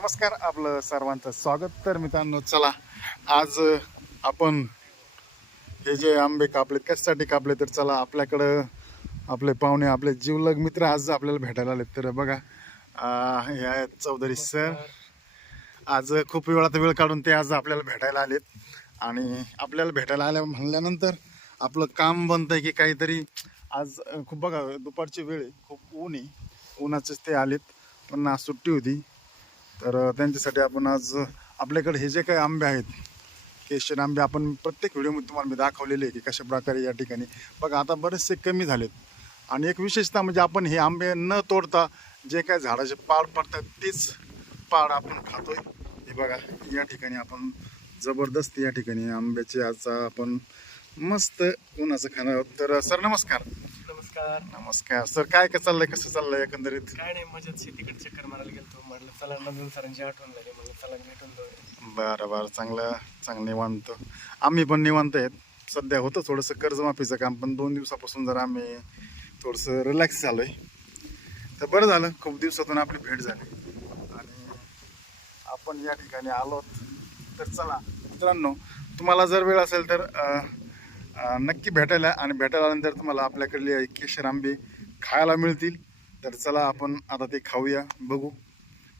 नमस्कार, आपलं सर्वांचं स्वागत. तर मित्रांनो, चला आज आपण हे जे आंबे कापले कशासाठी कापले, तर चला आपल्याकडं आपले पाहुणे, आपले जीवलग मित्र आज आपल्याला भेटायला आलेत. तर बघा, हे आहेत चौधरी सर. नमस्कार. आज खूप वेळात वेळ काढून ते आज आपल्याला भेटायला आलेत. आणि आपल्याला भेटायला आल्या म्हणल्यानंतर आपलं काम बनतंय की काहीतरी. आज खूप बघा, दुपारची वेळ आहे, खूप ऊन आहे, उन्हाचेच ते आलेत, पण आज सुट्टी होती. तर त्यांच्यासाठी आपण आज आपल्याकडे हे जे काही आंबे आहेत, केशर आंबे, आपण प्रत्येक व्हिडिओमध्ये तुम्हाला मी दाखवलेले आहे की कशा प्रकारे या ठिकाणी बघा आता बरेचसे कमी झालेत. आणि एक विशेषता म्हणजे आपण हे आंबे न तोडता जे काही झाडाचे पाड पडतात तेच पाड आपण खातोय. हे बघा, या ठिकाणी आपण जबरदस्त या ठिकाणी आंब्याचे आज आपण मस्त उन्हाचं खाणार आहोत. तर सर नमस्कार. नमस्कार. नमस्कार सर, काय काय चाललंय, कसं चाललंय एकंदरीत? काय नाही, मजेत. शेतीकडे चक्कर मारायला गेलतो. म्हटलं चला, नवीन सरांची आठवण झाली. म्हटलं चला भेटून जाऊया. बरं बरं, चांगलं निवांत. आम्ही पण निवांत आहेत. सध्या होतं थोडंसं कर्जमाफीचं काम, पण 2 दिवसापासून जर आम्ही थोडंसं रिलॅक्स झालोय. तर बरं झालं, खूप दिवसातून आपली भेट झाली आणि आपण या ठिकाणी आलोत. तर चला मित्रांनो, तुम्हाला जर वेळ असेल तर नक्की भेटायला, आणि भेटायला आल्यानंतर तुम्हाला आपल्याकडले केशर आंबे खायला मिळतील. तर चला आपण आता ते खाऊया, बघू.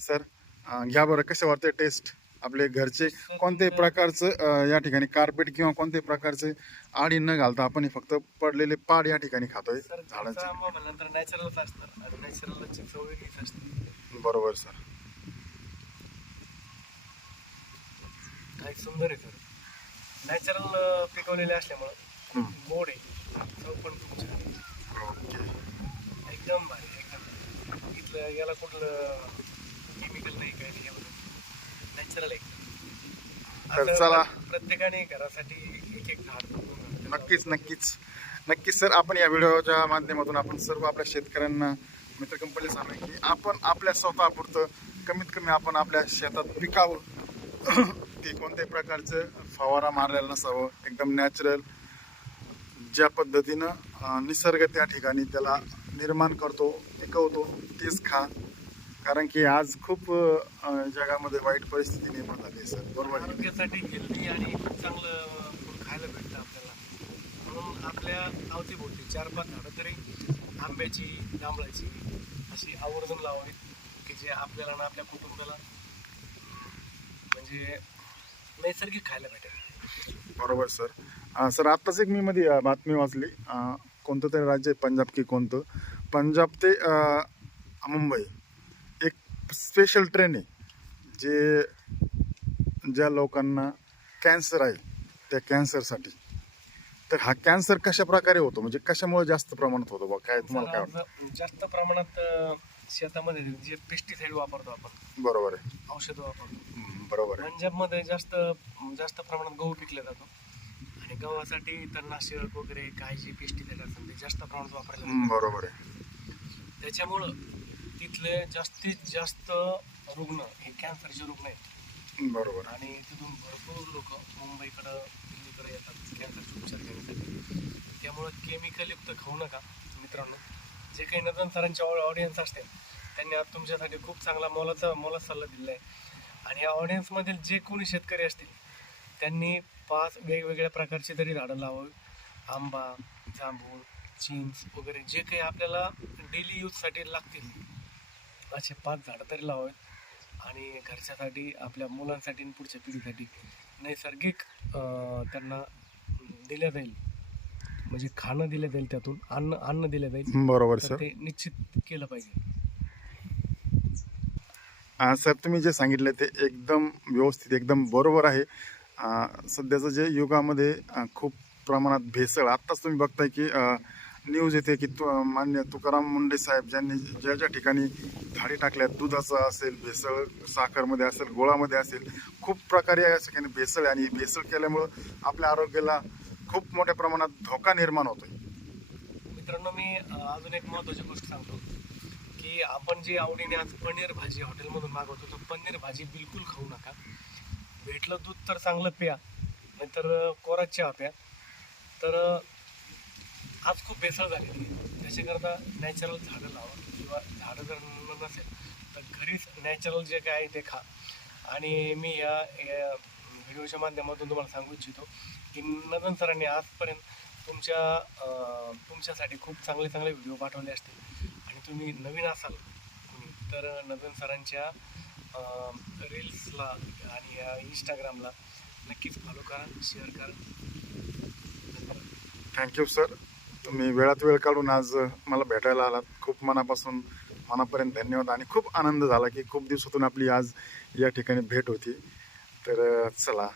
सर घ्या बरं, कसं वाटतंय टेस्ट? आपले घरचे कोणत्याही प्रकारचं या ठिकाणी कार्पेट किंवा कोणत्याही प्रकारचे आडी न घालता आपण हे फक्त पडलेले पाड या ठिकाणी खातोय सर, झाडाचे. आंबा म्हणल्यानंतर नॅचरलच असणार आणि नॅचरलची चव वेगळीच असते. बरोबर सर. काय सुंदर आहे सर. नॅचरल पिकवलेले असल्यामुळं गोड आहे, चव पण खूप छान आहे. एकदम भारी, एकदम. इथलं याला कुठलं केमिकल नाही, काही नाही. नॅचरल आहे. तर चला, प्रत्येकाने घरासाठी एक एक झाड लावून नक्कीच सर, आपण या व्हिडिओच्या माध्यमातून आपण सर्व आपल्या शेतकऱ्यांना, मित्र कंपनीला सांगू की आपण आपल्या स्वतःपुरतं कमीत कमी आपण आपल्या शेतात पिकावं. ते कोणत्याही प्रकारचं फवारा मारलेला नसावं, एकदम नॅचरल ज्या पद्धतीनं निसर्ग त्या ठिकाणी त्याला निर्माण करतो, पिकवतो, तेच खा. कारण की आज खूप जगामध्ये वाईट परिस्थिती निर्माण झाली आहे सर, बरोबर आहे? आरोग्यासाठी हेल्दी आणि खूप चांगलं फूड खायला भेटतं आपल्याला. म्हणून आपल्या अवतीभोवती 4-5 झाडं तरी आंब्याची, जांभळाची अशी आवर्जून लावावीत, की जे आपल्याला ना आपल्या कुटुंबाला म्हणजे नैसर्गिक खायला भेटेल. बरोबर सर. सर आत्ताच एक मी मध्ये बातमी वाचली, कोणतं तरी राज्य आहे, पंजाब की कोणतं, पंजाब ते मुंबई एक स्पेशल ट्रेन आहे जे ज्या लोकांना कॅन्सर आहे त्या कॅन्सरसाठी. तर हा कॅन्सर कशा प्रकारे होतो, म्हणजे कशामुळे जास्त प्रमाणात होतो बा, काय तुम्हाला काय वाटतं? जास्त प्रमाणात शेतामध्ये जे पेस्टिसाईड वापरतो आपण, बरोबर आहे. औषधं वापरतो. बरोबर आहे. पंजाबमध्ये जास्त जास्त प्रमाणात गहू पिकला जातो आणि गव्हासाठी तणनाशक वगैरे काय जे पेस्टिसाईड असतात ते जास्त प्रमाणात वापरायला जातात. बरोबर आहे. त्याच्यामुळं तिथले जास्तीत जास्त रुग्ण हे कॅन्सरचे रुग्ण आहेत. बरोबर. आणि तिथून भरपूर लोक मुंबईकडं, दिल्लीकडे येतात कॅन्सरचे उपचार घेण्यासाठी. त्यामुळं केमिकलयुक्त खाऊ नका मित्रांनो. जे काही नदन सरांचे ऑडियन्स असतील त्यांनी आज तुमच्यासाठी खूप चांगला मोलाचा सल्ला दिला आहे. आणि या ऑडियन्समधील जे कोणी शेतकरी असतील त्यांनी 5 वेगवेगळ्या प्रकारची तरी झाडं लावावी. आंबा, जांभूळ, चिंच वगैरे जे काही आपल्याला डेली यूजसाठी लागतील असे 5 झाडं तरी लावावेत. आणि घरच्यासाठी, आपल्या मुलांसाठी आणि पुढच्या पिढीसाठी नैसर्गिक त्यांना दिल्या जाईल, म्हणजे खाणं दिलं जाईल, त्यातून अन्न दिलं जाईल. बरोबर तर सर. ते निश्चित केलं पाहिजे. सर तुम्ही जे सांगितलं ते एकदम व्यवस्थित, एकदम बरोबर आहे. सध्याचं जे युगामध्ये खूप प्रमाणात भेसळ, आत्ताच तुम्ही बघताय की न्यूज येते की मान्य तुकाराम मुंडे साहेब ज्यांनी ज्या ज्या ठिकाणी झाडी टाकल्यात, दुधाचं असेल भेसळ, साखरमध्ये असेल, गोळामध्ये असेल, खूप प्रकारे या ठिकाणी भेसळ आहे. आणि भेसळ केल्यामुळं आपल्या आरोग्याला खूप मोठ्या प्रमाणात धोका निर्माण होतोय. मित्रांनो, मी अजून एक महत्त्वाची गोष्ट सांगतो की आपण जी आवडीने आज पनीर भाजी हॉटेलमधून मागवतो, तर पनीर भाजी बिलकुल खाऊ नका. भेटलं दूध तर चांगलं प्या, नाहीतर कोरा चहा प्या. तर आज खूप भेसळ झालेली आहे. त्याच्याकरता नॅचरल झाडं लावा, किंवा झाडं जर नसेल तर तर घरीच नॅचरल जे काय आहे ते खा. आणि मी या व्हिडिओच्या माध्यमातून तुम्हाला सांगू इच्छितो की नदन सरांनी आजपर्यंत तुमच्यासाठी खूप चांगले चांगले व्हिडिओ पाठवले असतील. आणि तुम्ही नवीन असाल कुणी तर नदन सरांच्या रील्सला आणि इंस्टाग्रामला नक्कीच फॉलो करा, शेअर करा. धन्यवाद. थँक्यू सर, तुम्ही वेळात वेळ काढून आज मला भेटायला आलात. खूप मनापर्यंत धन्यवाद. आणि खूप आनंद झाला की खूप दिवसातून आपली आज या ठिकाणी भेट होती. तर चला,